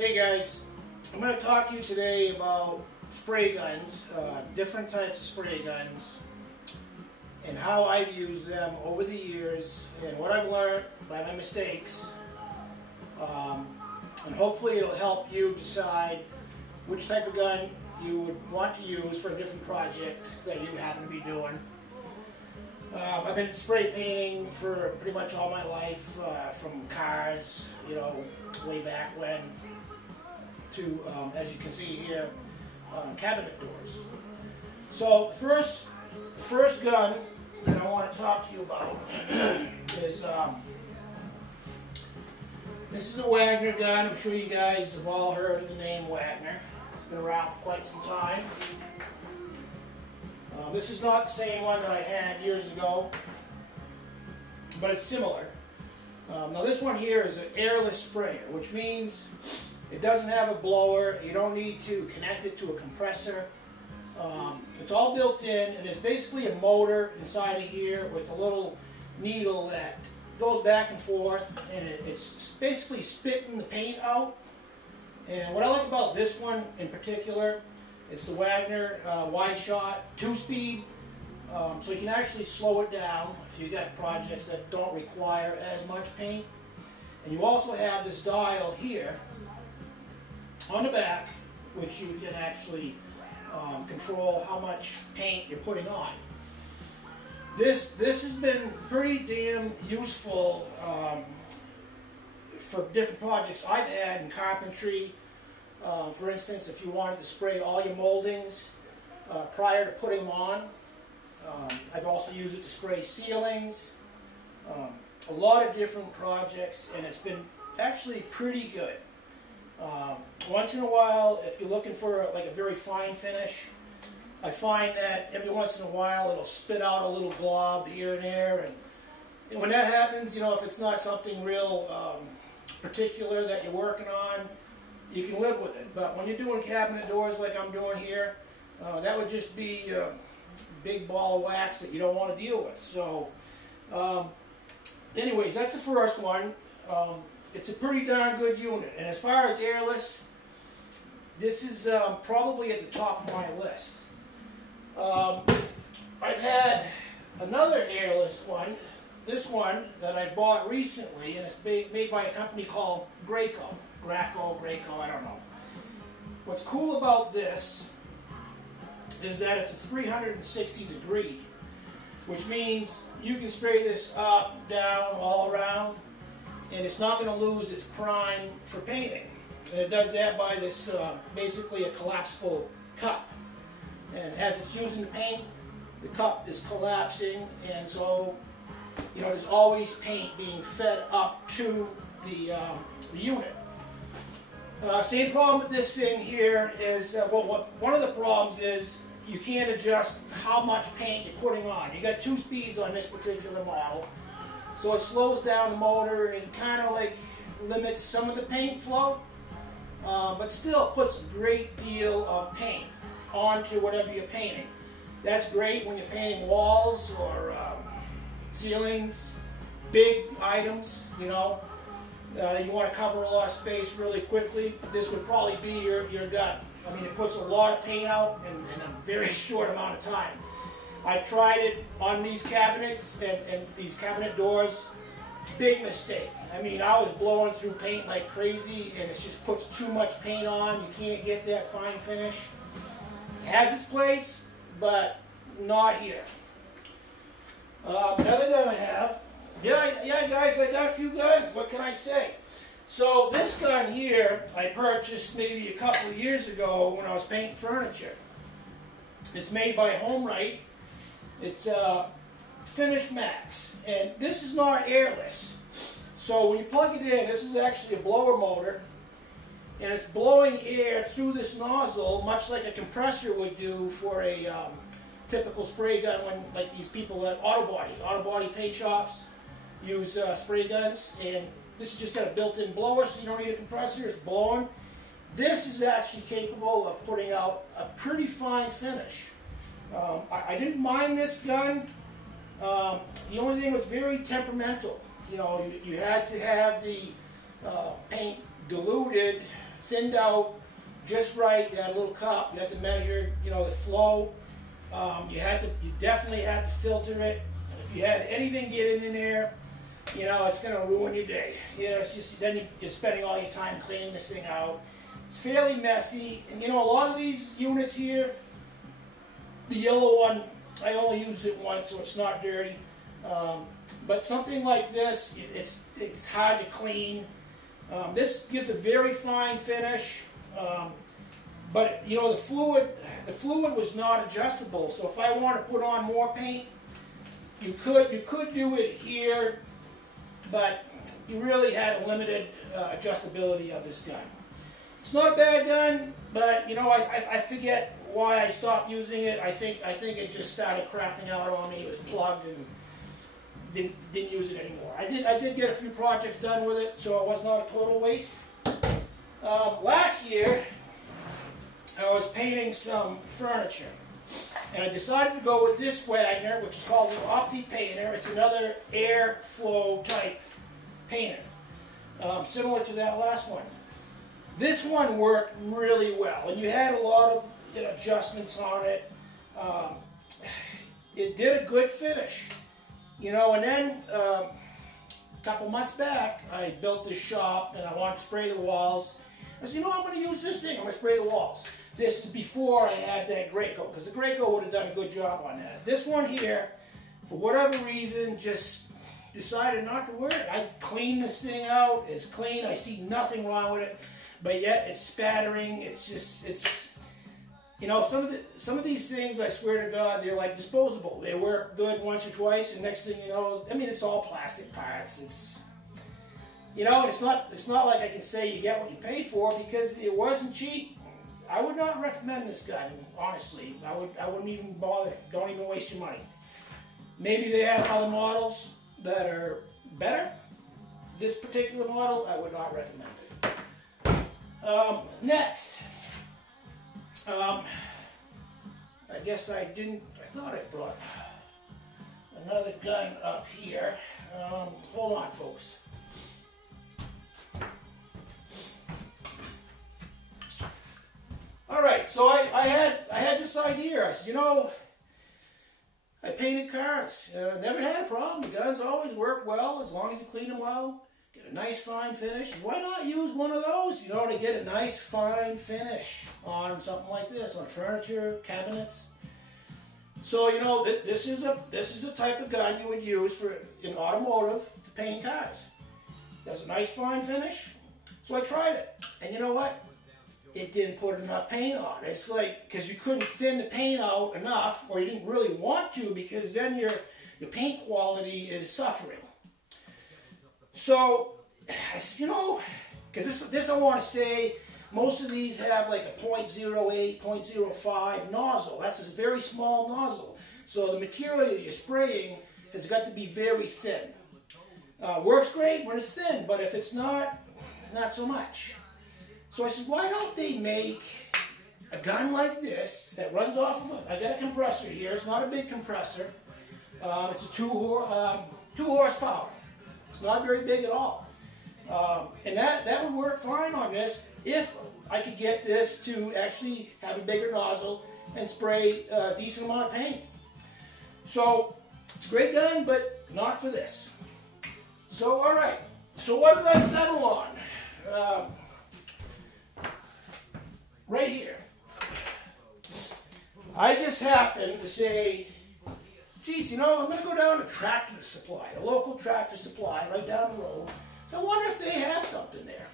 Hey guys, I'm going to talk to you today about spray guns, different types of spray guns, and how I've used them over the years, and what I've learned by my mistakes, and hopefully it'll help you decide which type of gun you would want to use for a different project that you happen to be doing. I've been spray painting for pretty much all my life, from cars, way back when, to, as you can see here, cabinet doors. So the first gun that I want to talk to you about is, this is a Wagner gun. I'm sure you guys have all heard of the name Wagner. It's been around for quite some time. This is not the same one that I had years ago, but it's similar. Now this one here is an airless sprayer, which means it doesn't have a blower. You don't need to connect it to a compressor. It's all built in, and it's basically a motor inside of here with a little needle that goes back and forth, and it's basically spitting the paint out. And what I like about this one in particular, it's the Wagner wide shot 2-speed, so you can actually slow it down if you got projects that don't require as much paint. And you also have this dial here on the back, which you can actually control how much paint you're putting on. This has been pretty damn useful for different projects I've had in carpentry. For instance, if you wanted to spray all your moldings prior to putting them on. I've also used it to spray ceilings. A lot of different projects, and it's been actually pretty good. Once in a while, if you're looking for like a very fine finish, I find that every once in a while it'll spit out a little glob here and there, and when that happens, if it's not something real particular that you're working on, you can live with it. But when you're doing cabinet doors like I'm doing here, that would just be a big ball of wax that you don't want to deal with. So anyways, that's the first one. It's a pretty darn good unit, and as far as airless, this is probably at the top of my list. I've had another airless one, this one that I bought recently, and it's made by a company called Graco. Graco, I don't know. What's cool about this is that it's a 360 degree, which means you can spray this up, down, all around, and it's not going to lose its prime for painting. And it does that by this basically a collapsible cup. And as it's using the paint, the cup is collapsing, and so there's always paint being fed up to the unit. Same problem with this thing here is, one of the problems is you can't adjust how much paint you're putting on. You got 2 speeds on this particular model, so it slows down the motor and it kind of like limits some of the paint flow, but still puts a great deal of paint onto whatever you're painting. That's great when you're painting walls or ceilings, big items, you want to cover a lot of space really quickly. This would probably be your gun. I mean, it puts a lot of paint out in a very short amount of time. I've tried it on these cabinets and these cabinet doors. Big mistake. I mean, I was blowing through paint like crazy, and it just puts too much paint on. You can't get that fine finish. It has its place, but not here. Another gun I have. Yeah, guys, I got a few guns. What can I say? So this gun here, I purchased maybe a couple of years ago when I was painting furniture. It's made by HomeRite. It's Finish Max, and this is not airless. So when you plug it in, this is actually a blower motor, and it's blowing air through this nozzle, much like a compressor would do for a typical spray gun. When like these people at auto body paint shops use spray guns, and this is just got a built-in blower, so you don't need a compressor. It's blowing. This is actually capable of putting out a pretty fine finish. I didn't mind this gun. The only thing was very temperamental. You had to have the paint diluted thinned out just right. You had a little cup. You had to measure, you know, the flow. You definitely had to filter it. If you had anything getting in there, you know, it's going to ruin your day. You know, it's just, then you're spending all your time cleaning this thing out. It's fairly messy. And, you know, a lot of these units here, the yellow one, I only used it once, so it's not dirty. But something like this, it's hard to clean. This gives a very fine finish. But, you know, the fluid was not adjustable. So if I want to put on more paint, you could do it here, but you really had a limited adjustability of this gun. It's not a bad gun, but you know, I forget why I stopped using it. I think it just started crapping out on me. It was plugged and didn't use it anymore. I did get a few projects done with it, so it was not a total waste. Last year, I was painting some furniture, and I decided to go with this Wagner, which is called the Opti Painter. It's another airflow type painter, similar to that last one. This one worked really well, and you had a lot of adjustments on it. It did a good finish, you know. And then a couple months back, I built this shop, and I wanted to spray the walls. I said, you know, I'm going to use this thing. I'm going to spray the walls. This is before I had that Graco, because the Graco would have done a good job on that. This one here, for whatever reason, just decided not to work. I cleaned this thing out. It's clean. I see nothing wrong with it. But yet it's spattering. It's you know, some of these things, I swear to God, they're like disposable. They work good once or twice, and next thing you know, I mean, it's all plastic parts. It's, you know, it's not like I can say you get what you pay for, because it wasn't cheap. I would not recommend this gun, honestly. I wouldn't even bother. Don't even waste your money. Maybe they have other models that are better. This particular model, I would not recommend it. Next, I guess I thought I brought another gun up here. Hold on, folks. All right, so I had this idea. I said, you know, I painted cars. Never had a problem. The guns always work well as long as you clean them well. Get a nice fine finish. Why not use one of those, you know, to get a nice fine finish on something like this, on furniture, cabinets. So, you know, this is a type of gun you would use in automotive to paint cars. Does a nice fine finish. So I tried it, and you know what? It didn't put enough paint on. It's like, because you couldn't thin the paint out enough, or you didn't really want to, because then your paint quality is suffering. So, you know, because this I want to say, most of these have like a 0.08, 0.05 nozzle. That's a very small nozzle. So the material you're spraying has got to be very thin. Works great when it's thin, but if it's not so much. So I said, why don't they make a gun like this that runs off of I got a compressor here. It's not a big compressor. It's a 2 horsepower. It's not very big at all. And that would work fine on this if I could get this to actually have a bigger nozzle and spray a decent amount of paint. So it's a great gun, but not for this. So, all right. So what did I settle on? Right here. I just happened to say, geez, you know, I'm going to go down to Tractor Supply, a local Tractor Supply right down the road. So I wonder if they have something there.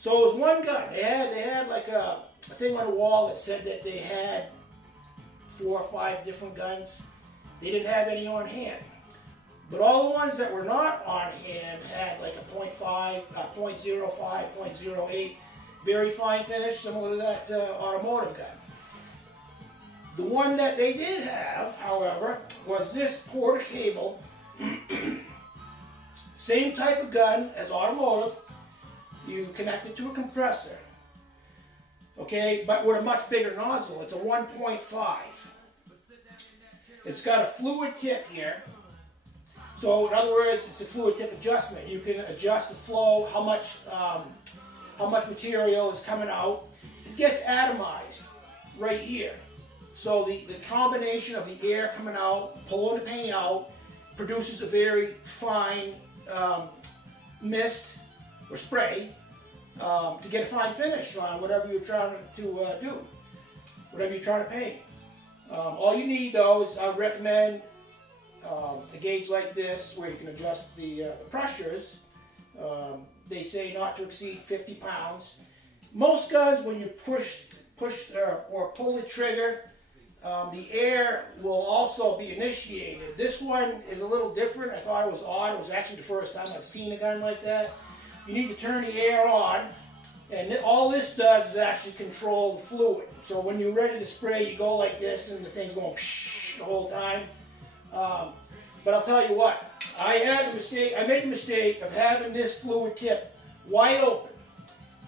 So it was one gun. They had like a thing on the wall that said that they had 4 or 5 different guns. They didn't have any on hand. But all the ones that were not on hand had like a 0.5, 0.05, 0.08, very fine finish, similar to that automotive gun. The one that they did have, however, was this Porter cable. Same type of gun as automotive. You connect it to a compressor. Okay, but with a much bigger nozzle. It's a 1.5. It's got a fluid tip here. So in other words, it's a fluid tip adjustment. You can adjust the flow, how much how much material is coming out. It gets atomized right here. So the combination of the air coming out, pulling the paint out, produces a very fine mist or spray to get a fine finish on whatever you're trying to do, whatever you're trying to paint. All you need though is I would recommend a gauge like this where you can adjust the pressures. They say not to exceed 50 pounds. Most guns, when you push or pull the trigger, the air will also be initiated. This one is a little different. I thought it was odd. It was actually the first time I've seen a gun like that. You need to turn the air on, and all this does is actually control the fluid. So when you're ready to spray, you go like this, and the thing's going psh the whole time. But I'll tell you what, I made the mistake of having this fluid tip wide open,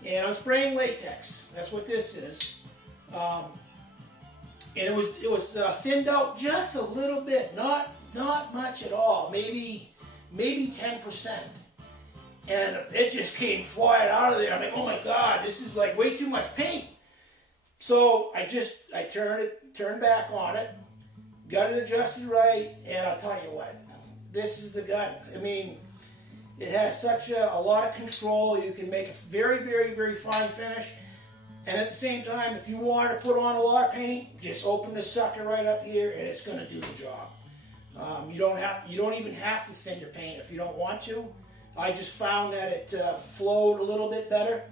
and I'm spraying latex. That's what this is. And it was thinned out just a little bit, not much at all, maybe 10%. And it just came flying out of there. I'm like, oh my God, this is like way too much paint. So I turned back on it, got it adjusted right, and I'll tell you what, this is the gun. I mean, it has such a lot of control. You can make a very, very, very fine finish. And at the same time, if you want to put on a lot of paint, just open this sucker right up here, and it's going to do the job. You don't even have to thin your paint if you don't want to. I just found that it flowed a little bit better,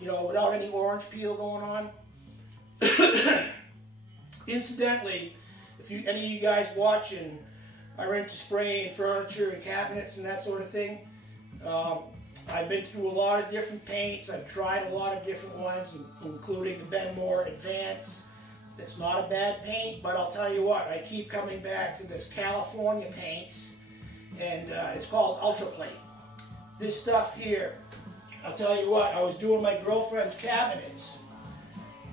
you know, without any orange peel going on. Incidentally, if any of you guys watching are into spraying furniture and cabinets and that sort of thing, I've been through a lot of different paints. I've tried a lot of different ones, including the Benmore Advance. It's not a bad paint, but I'll tell you what, I keep coming back to this California paints, and it's called Ultra Plate. This stuff here, I'll tell you what, I was doing my girlfriend's cabinets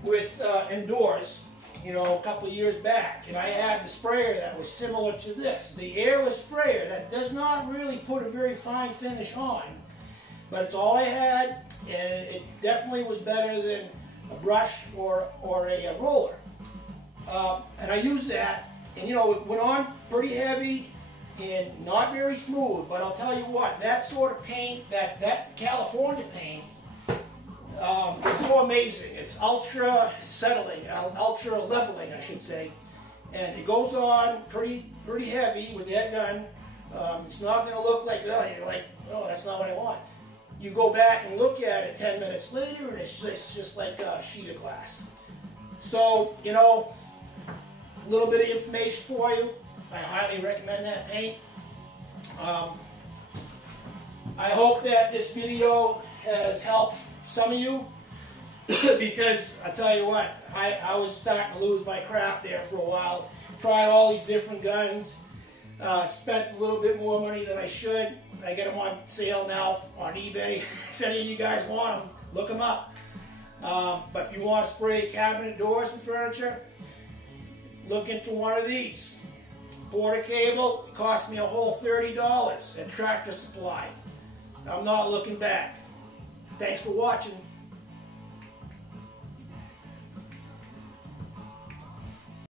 with indoors, you know, a couple of years back, and I had the sprayer that was similar to this, the airless sprayer that does not really put a very fine finish on, but it's all I had, and it definitely was better than a brush or a roller. And I used that, and you know, it went on pretty heavy and not very smooth, but I'll tell you what, that sort of paint, that California paint, is so amazing. It's ultra settling, ultra leveling, I should say, and it goes on pretty heavy with that gun. It's not going to look like, oh, that's not what I want. You go back and look at it 10 minutes later, and it's just like a sheet of glass. So, you know, a little bit of information for you. I highly recommend that paint. I hope that this video has helped some of you, because I tell you what, I was starting to lose my crap there for a while. Tried all these different guns, spent a little bit more money than I should. I get them on sale now on eBay. If any of you guys want them, look them up. But if you want to spray cabinet doors and furniture, look into one of these. Porter cable, it cost me a whole $30 at Tractor Supply. I'm not looking back. Thanks for watching.